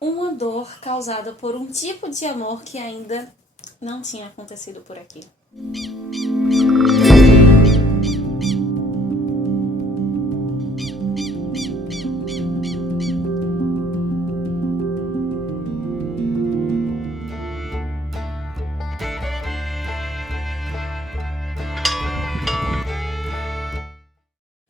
uma dor causada por um tipo de amor que ainda não tinha acontecido por aqui.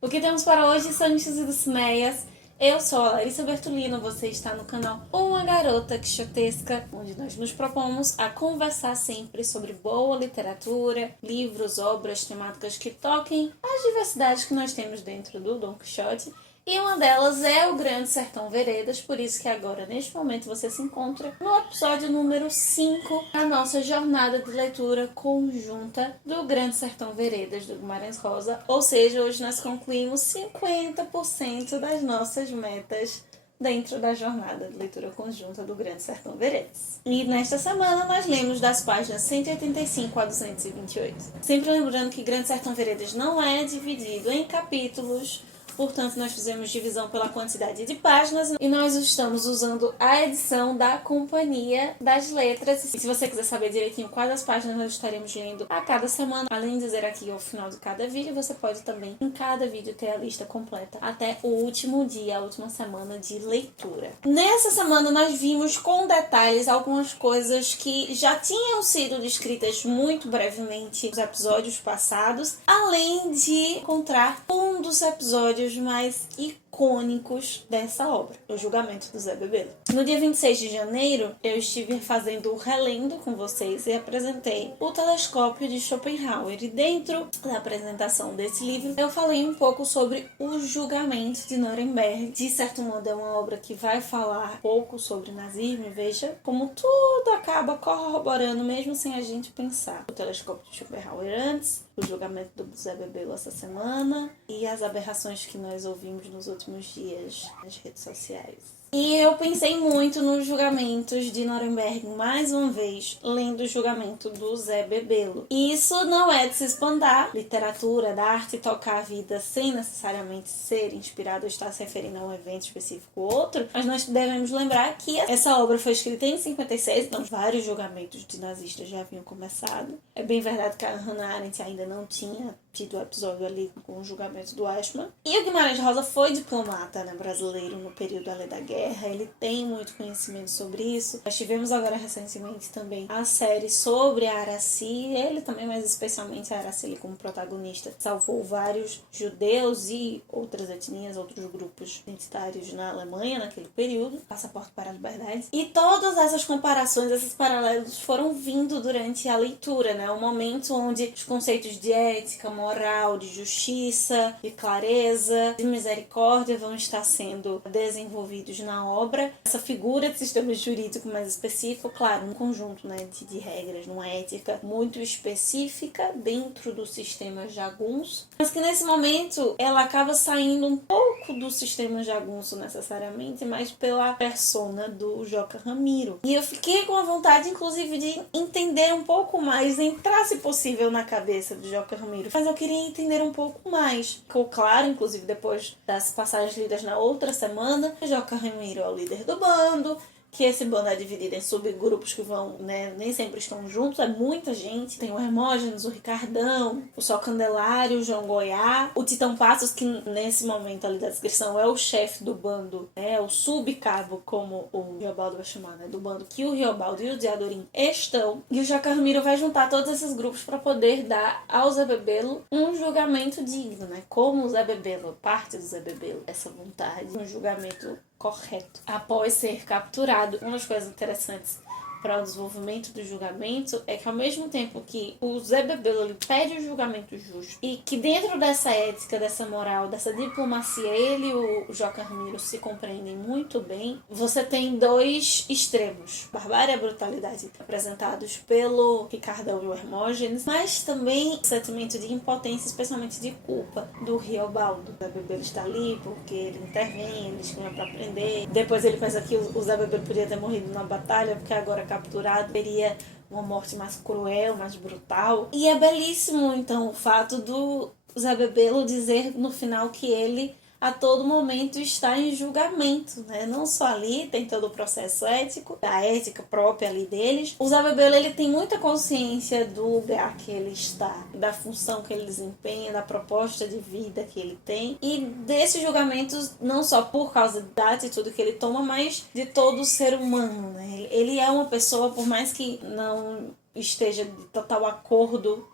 O que temos para hoje, Sanches e Dulcineias? Eu sou a Larissa Bertolino, você está no canal Uma Garota Quixotesca, onde nós nos propomos a conversar sempre sobre boa literatura, livros, obras, temáticas que toquem as diversidades que nós temos dentro do Dom Quixote. E uma delas é o Grande Sertão Veredas, por isso que agora, neste momento, você se encontra no episódio número 5 da nossa jornada de leitura conjunta do Grande Sertão Veredas, do Guimarães Rosa. Ou seja, hoje nós concluímos 50% das nossas metas dentro da jornada de leitura conjunta do Grande Sertão Veredas. E nesta semana nós lemos das páginas 185 a 228. Sempre lembrando que Grande Sertão Veredas não é dividido em capítulos, portanto, nós fizemos divisão pela quantidade de páginas e nós estamos usando a edição da Companhia das Letras. E se você quiser saber direitinho quais as páginas nós estaremos lendo a cada semana, além de dizer aqui ao final de cada vídeo, você pode também, em cada vídeo, ter a lista completa até o último dia, a última semana de leitura. Nessa semana, nós vimos com detalhes algumas coisas que já tinham sido descritas muito brevemente nos episódios passados, além de encontrar um dos episódios mais icônicos dessa obra, o julgamento do Zé Bebelo. No dia 26 de janeiro, eu estive fazendo o relendo com vocês e apresentei o Telescópio de Schopenhauer. E dentro da apresentação desse livro, eu falei um pouco sobre o julgamento de Nuremberg. De certo modo, é uma obra que vai falar pouco sobre nazismo, e veja como tudo acaba corroborando, mesmo sem a gente pensar. O Telescópio de Schopenhauer antes, o julgamento do Zé Bebelo essa semana e as aberrações que nós ouvimos nos últimos dias nas redes sociais. E eu pensei muito nos julgamentos de Nuremberg, mais uma vez, lendo o julgamento do Zé Bebelo. E isso não é de se espantar. Literatura, da arte tocar a vida sem necessariamente ser inspirado ou estar se referindo a um evento específico ou outro, mas nós devemos lembrar que essa obra foi escrita em 56, então vários julgamentos de nazistas já haviam começado. É bem verdade que a Hannah Arendt ainda não tinha tido o episódio ali com o julgamento do Eichmann. E o Guimarães Rosa foi diplomata, né, brasileiro no período ali da guerra. Ele tem muito conhecimento sobre isso. Nós tivemos agora recentemente também a série sobre a Aracy. Ele também, mas especialmente a Aracy, ele como protagonista, salvou vários judeus e outras etnias, outros grupos identitários na Alemanha naquele período. Passaporte para a Liberdade. E todas essas comparações, esses paralelos foram vindo durante a leitura, né? O momento onde os conceitos de ética, moral, de justiça, de clareza, de misericórdia vão estar sendo desenvolvidos na obra. Essa figura de sistema jurídico mais específico, claro, um conjunto, né, de regras, numa ética muito específica dentro do sistema jagunço, mas que nesse momento ela acaba saindo um pouco do sistema jagunço necessariamente, mas pela persona do Joca Ramiro. E eu fiquei com a vontade, inclusive, de entender um pouco mais, entrar, se possível, na cabeça do Joca Ramiro. Mas eu queria entender um pouco mais. Ficou claro, inclusive, depois das passagens lidas na outra semana, que Joca Ramiro é o líder do bando, que esse bando é dividido em subgrupos que vão, né, nem sempre estão juntos, é muita gente. Tem o Hermógenes, o Ricardão, o Sol Candelário, o João Goiá, o Titão Passos, que nesse momento ali da descrição é o chefe do bando, né, o subcabo, como o Riobaldo vai chamar, né, do bando que o Riobaldo e o Diadorim estão. E o Joca Ramiro vai juntar todos esses grupos para poder dar ao Zé Bebelo um julgamento digno, né, como o Zé Bebelo, parte do Zé Bebelo, essa vontade, um julgamento correto. Após ser capturado, uma das coisas interessantes para o desenvolvimento do julgamento é que, ao mesmo tempo que o Zé Bebelo ele pede o julgamento justo e que dentro dessa ética, dessa moral, dessa diplomacia, ele e o Joca Ramiro se compreendem muito bem, você tem dois extremos, barbárie e brutalidade, apresentados pelo Ricardão e o Hermógenes, mas também o sentimento de impotência, especialmente de culpa, do Riobaldo. O Zé Bebelo está ali porque ele intervém, ele escolhe para prender. Depois ele pensa que o Zé Bebelo podia ter morrido na batalha, porque agora capturado teria uma morte mais cruel, mais brutal. E é belíssimo, então, o fato do Zé Bebelo dizer no final que ele a todo momento está em julgamento, né? Não só ali, tem todo o processo ético, a ética própria ali deles. O Zé Bebelo, ele tem muita consciência do lugar que ele está, da função que ele desempenha, da proposta de vida que ele tem, e desses julgamentos, não só por causa da atitude que ele toma, mas de todo o ser humano, né? Ele é uma pessoa, por mais que não esteja de total acordo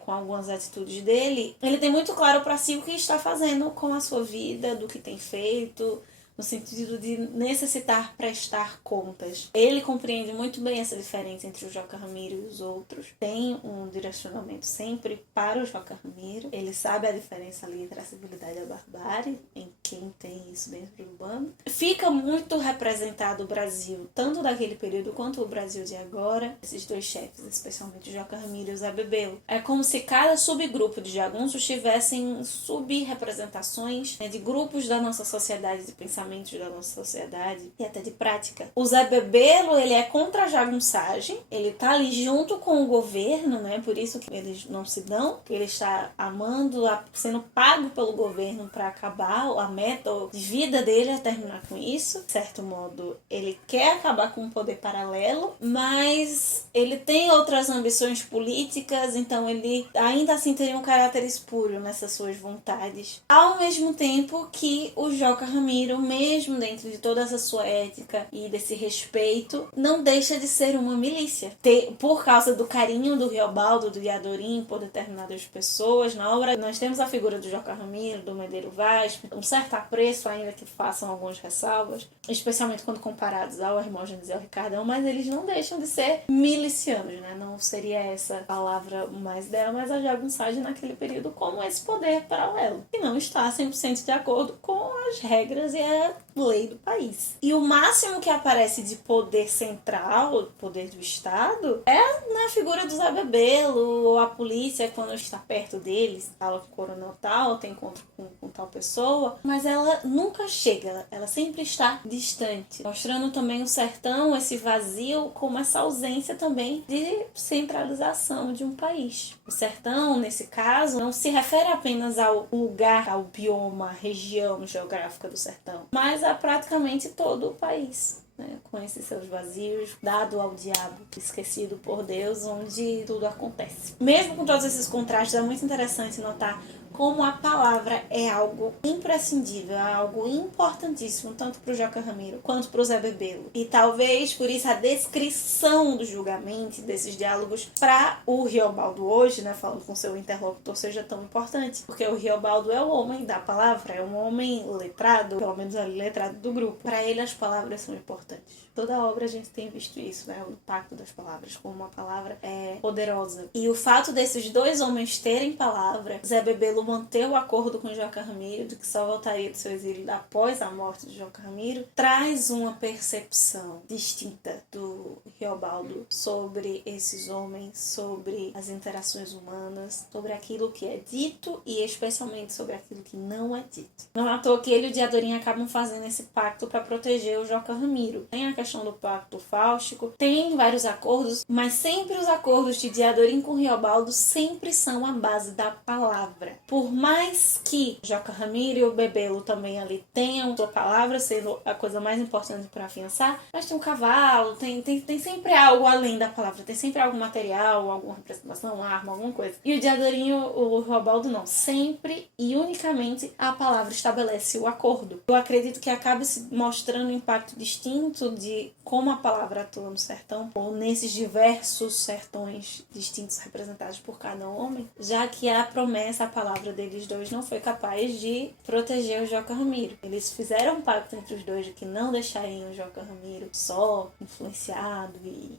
com algumas atitudes dele, ele tem muito claro para si o que está fazendo com a sua vida, do que tem feito, no sentido de necessitar prestar contas. Ele compreende muito bem essa diferença entre o Joca Ramiro e os outros, tem um direcionamento sempre para o Joca Ramiro, ele sabe a diferença ali entre a civilidade e a barbárie, em quem tem isso dentro do bando. Fica muito representado o Brasil, tanto daquele período quanto o Brasil de agora, esses dois chefes, especialmente o Joca Ramiro e o Zé Bebelo. É como se cada subgrupo de jagunços tivessem sub-representações, né, de grupos da nossa sociedade de pensamento, da nossa sociedade e até de prática. O Zé Bebelo, ele é contra a jagunçagem, ele tá ali junto com o governo, né? Por isso que eles não se dão, ele está amando, sendo pago pelo governo para acabar, a meta de vida dele é terminar com isso. De certo modo, ele quer acabar com um poder paralelo, mas ele tem outras ambições políticas, então ele ainda assim teria um caráter espúrio nessas suas vontades. Ao mesmo tempo que o Joca Ramiro, mesmo dentro de toda essa sua ética e desse respeito, não deixa de ser uma milícia. Por causa do carinho do Riobaldo, do Diadorim por determinadas pessoas, na obra nós temos a figura do Joca Ramiro, do Medeiro Vaz, um certo apreço, ainda que façam algumas ressalvas, especialmente quando comparados ao Hermógenes e ao Ricardão, mas eles não deixam de ser milicianos, né? Não seria essa palavra mais ideal, mas a jagunçagem naquele período como esse poder paralelo, que não está 100% de acordo com as regras e a lei do país. E o máximo que aparece de poder central, poder do Estado, é na figura do Zé Bebelo, ou a polícia quando está perto deles, fala com o coronel tal, tem encontro com tal pessoa, mas ela nunca chega, ela sempre está distante, mostrando também o sertão, esse vazio, como essa ausência também de centralização de um país. O sertão, nesse caso, não se refere apenas ao lugar, ao bioma, à região geográfica do sertão, mas a praticamente todo o país, né? Com esses seus vazios, dado ao diabo, esquecido por Deus, onde tudo acontece. Mesmo com todos esses contrastes, é muito interessante notar como a palavra é algo imprescindível, é algo importantíssimo, tanto para o Joca Ramiro quanto para o Zé Bebelo. E talvez por isso a descrição do julgamento, desses diálogos, para o Riobaldo hoje, né, falando com seu interlocutor, seja tão importante. Porque o Riobaldo é o homem da palavra, é um homem letrado, pelo menos ali letrado do grupo. Para ele as palavras são importantes. Toda obra a gente tem visto isso, né, o impacto das palavras, como uma palavra é poderosa. E o fato desses dois homens terem palavra, Zé Bebelo manter o acordo com Joca Ramiro, de que só voltaria do seu exílio após a morte de Joca Ramiro, traz uma percepção distinta do Riobaldo sobre esses homens, sobre as interações humanas, sobre aquilo que é dito e especialmente sobre aquilo que não é dito. Não é à toa que ele e o Diadorim acabam fazendo esse pacto para proteger o Joca Ramiro. Tem a questão do pacto fáustico, tem vários acordos, mas sempre os acordos de Diadorim com Riobaldo sempre são a base da palavra. Por mais que Joca Ramiro e o Bebelo também ali tenham sua palavra sendo a coisa mais importante para afiançar, mas tem um cavalo, tem sempre algo além da palavra, tem sempre algum material, alguma representação, uma arma, alguma coisa. E o Diadorim e o Riobaldo não. Sempre e unicamente a palavra estabelece o acordo. Eu acredito que acaba se mostrando um impacto distinto de como a palavra atua no sertão, ou nesses diversos sertões distintos representados por cada homem, já que a promessa, a palavra deles dois não foi capaz de proteger o Joca Ramiro. Eles fizeram um pacto entre os dois de que não deixariam o Joca Ramiro só, influenciado e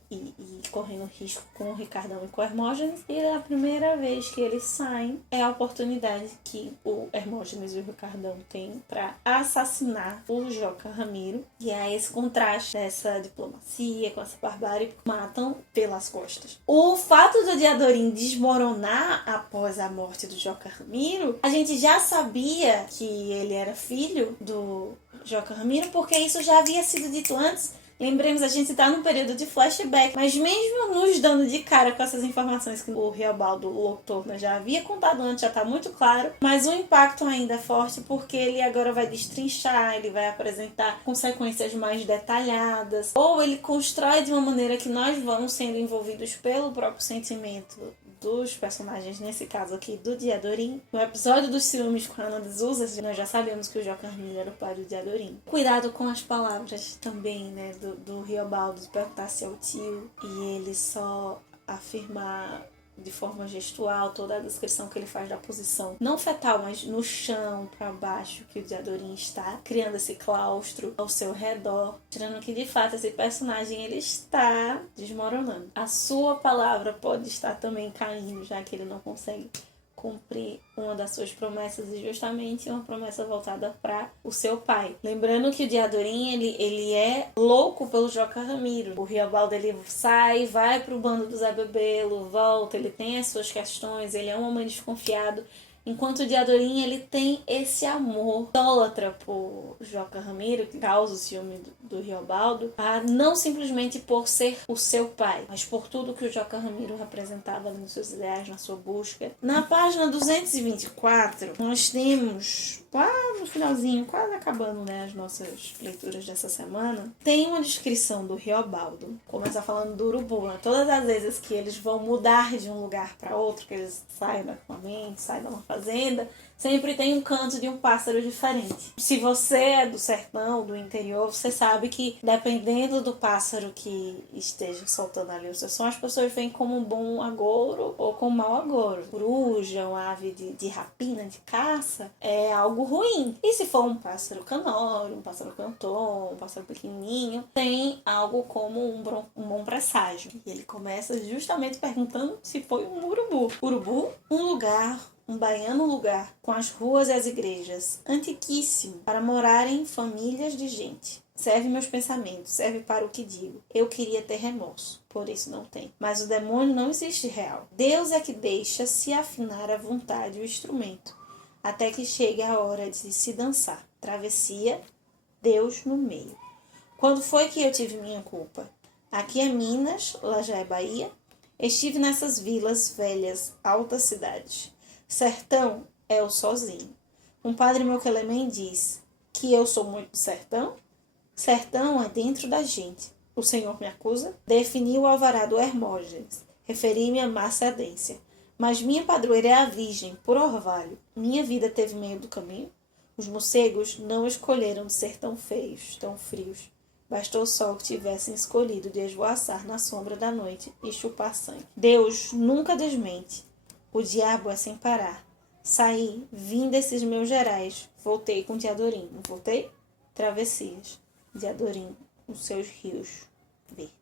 correndo risco com o Ricardão e com o Hermógenes, e a primeira vez que eles saem é a oportunidade que o Hermógenes e o Ricardão têm para assassinar o Joca Ramiro, e há esse contraste dessa diplomacia com essa barbárie, matam pelas costas. O fato do Diadorim desmoronar após a morte do Joca Ramiro, a gente já sabia que ele era filho do Joca Ramiro, porque isso já havia sido dito antes Lembremos, a gente está num período de flashback, mas mesmo nos dando de cara com essas informações que o Riobaldo Lotorna já havia contado antes, já está muito claro, mas o impacto ainda é forte porque ele agora vai destrinchar, ele vai apresentar consequências mais detalhadas, ou ele constrói de uma maneira que nós vamos sendo envolvidos pelo próprio sentimento dos personagens, nesse caso aqui do Diadorim. No episódio dos ciúmes com a Ana de Zusa, nós já sabemos que o Joca Ramiro era o pai do Diadorim. Cuidado com as palavras também, né, do Riobaldo, de perguntar se é o tio e ele só afirmar de forma gestual toda a descrição que ele faz da posição, não fetal, mas no chão, para baixo, que o Diadorim está, criando esse claustro ao seu redor, tirando que de fato esse personagem ele está desmoronando. A sua palavra pode estar também caindo, já que ele não consegue cumprir uma das suas promessas, e justamente uma promessa voltada para o seu pai. Lembrando que o Diadorim, ele é louco pelo Joca Ramiro. O Riobaldo, ele sai, vai pro bando do Zé Bebelo, volta, ele tem as suas questões, ele é um homem desconfiado. Enquanto o Diadorim, ele tem esse amor idólatra por Joca Ramiro, que causa o ciúme do Riobaldo, não simplesmente por ser o seu pai, mas por tudo que o Joca Ramiro representava nos seus ideais, na sua busca. Na página 224, nós temos, lá no finalzinho, quase acabando, né, as nossas leituras dessa semana, tem uma descrição do Riobaldo. Começa falando do urubu, né? Todas as vezes que eles vão mudar de um lugar para outro, que eles saem do acampamento, saem de uma fazenda, sempre tem um canto de um pássaro diferente. Se você é do sertão, do interior, você sabe que dependendo do pássaro que esteja soltando ali o seu som, as pessoas veem como um bom agouro ou como um mau agouro. Coruja, uma ave de rapina, de caça, é algo ruim. E se for um pássaro canório, um pássaro cantor, um pássaro pequenininho, tem algo como um bom presságio. E ele começa justamente perguntando se foi um urubu. Urubu, um baiano lugar, com as ruas e as igrejas, antiquíssimo, para morarem famílias de gente. Serve meus pensamentos, serve para o que digo. Eu queria ter remorso, por isso não tem. Mas o demônio não existe real. Deus é que deixa se afinar à vontade o instrumento, até que chegue a hora de se dançar. Travessia, Deus no meio. Quando foi que eu tive minha culpa? Aqui é Minas, lá já é Bahia. Estive nessas vilas velhas, altas cidades. Sertão é eu sozinho. Um padre meu que Elemém diz que eu sou muito do sertão. Sertão é dentro da gente. O Senhor me acusa? Defini o alvará do Hermógenes. Referi-me à macedência. Mas minha padroeira é a Virgem, por orvalho. Minha vida teve meio do caminho. Os morcegos não escolheram de ser tão feios, tão frios. Bastou o sol que tivessem escolhido de esvoaçar na sombra da noite e chupar sangue. Deus nunca desmente. O diabo é sem parar. Saí, vim desses meus gerais. Voltei com Diadorim. Não voltei? Travessias. Diadorim, os seus rios verdes.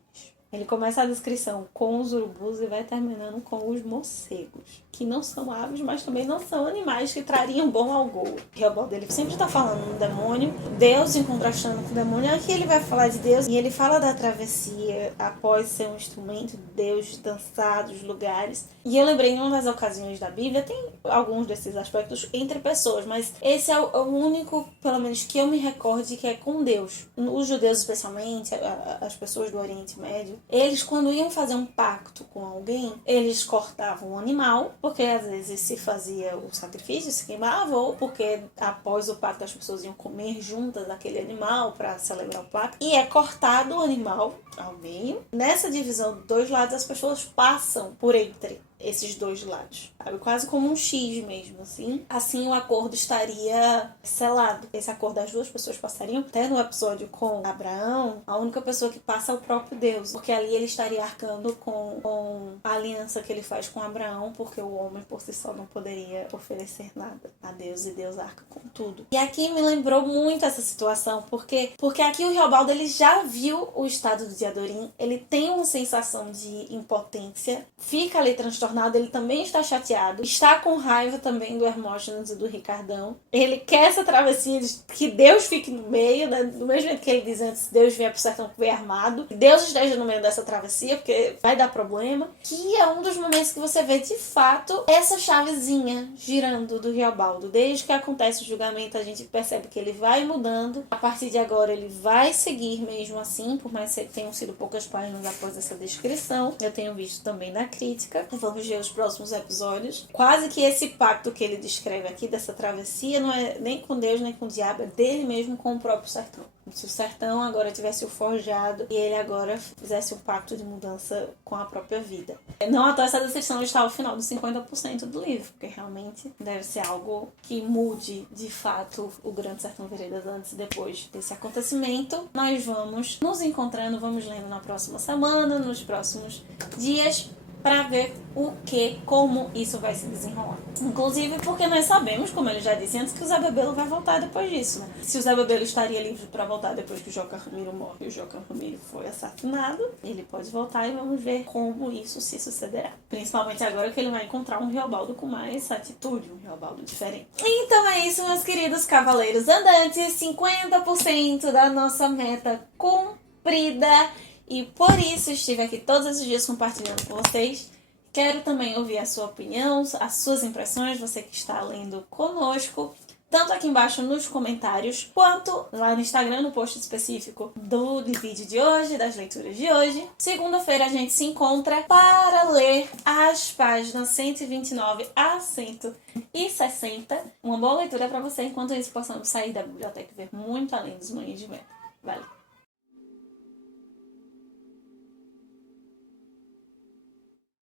Ele começa a descrição com os urubus e vai terminando com os morcegos, que não são aves, mas também não são animais que trariam bom agouro. O Riobaldo, ele sempre está falando no demônio, Deus em contrastando com o demônio. Aqui ele vai falar de Deus e ele fala da travessia após ser um instrumento de Deus, dançar dos lugares. E eu lembrei, em uma das ocasiões da Bíblia, tem alguns desses aspectos entre pessoas, mas esse é o único, pelo menos que eu me recorde, que é com Deus. Os judeus, especialmente, as pessoas do Oriente Médio, eles, quando iam fazer um pacto com alguém, eles cortavam um animal, porque às vezes se fazia o sacrifício, se queimava, ou porque após o pacto as pessoas iam comer juntas aquele animal para celebrar o pacto. E é cortado o animal ao meio. Nessa divisão dos dois lados, as pessoas passam por entre esses dois lados, sabe? Quase como um X mesmo, assim. Assim o acordo estaria selado. Esse acordo das duas pessoas passariam. Até no episódio com Abraão, a única pessoa que passa é o próprio Deus, porque ali ele estaria arcando com a aliança que ele faz com Abraão, porque o homem por si só não poderia oferecer nada a Deus, e Deus arca com tudo. E aqui me lembrou muito essa situação, porque aqui o Riobaldo, ele já viu o estado do de Adorim, ele tem uma sensação de impotência, fica ali transtornado, ele também está chateado, está com raiva também do Hermógenes e do Ricardão. Ele quer essa travessia de que Deus fique no meio, né? Do mesmo jeito que ele diz antes, Deus vier pro sertão que vem armado, que Deus esteja no meio dessa travessia, porque vai dar problema. Que é um dos momentos que você vê, de fato, essa chavezinha girando do Riobaldo. Desde que acontece o julgamento, a gente percebe que ele vai mudando. A partir de agora, ele vai seguir mesmo assim, por mais que tenham sido poucas páginas após essa descrição. Eu tenho visto também na crítica. Vamos ver os próximos episódios. Quase que esse pacto que ele descreve aqui, dessa travessia, não é nem com Deus, nem com o diabo, é dele mesmo com o próprio sertão. Se o sertão agora tivesse o forjado e ele agora fizesse um pacto de mudança com a própria vida. Não à toa essa decisão está ao final dos 50% do livro, porque realmente deve ser algo que mude de fato o Grande Sertão Veredas antes e depois desse acontecimento. Nós vamos nos encontrando, vamos lendo na próxima semana, nos próximos dias, para ver como isso vai se desenrolar. Inclusive porque nós sabemos, como ele já disse antes, que o Zé Bebelo vai voltar depois disso, né? Se o Zé Bebelo estaria livre para voltar depois que o Joca Ramiro morre e o Joca Ramiro foi assassinado, ele pode voltar e vamos ver como isso se sucederá. Principalmente agora que ele vai encontrar um Riobaldo com mais atitude, um Riobaldo diferente. Então é isso, meus queridos cavaleiros andantes, 50% da nossa meta cumprida. E por isso estive aqui todos os dias compartilhando com vocês. Quero também ouvir a sua opinião, as suas impressões, você que está lendo conosco, tanto aqui embaixo nos comentários, quanto lá no Instagram, no post específico do vídeo de hoje, das leituras de hoje. Segunda-feira a gente se encontra para ler as páginas 129 a 160. Uma boa leitura para você, enquanto isso possamos sair da biblioteca e ver muito além dos moinhos de vento. Valeu!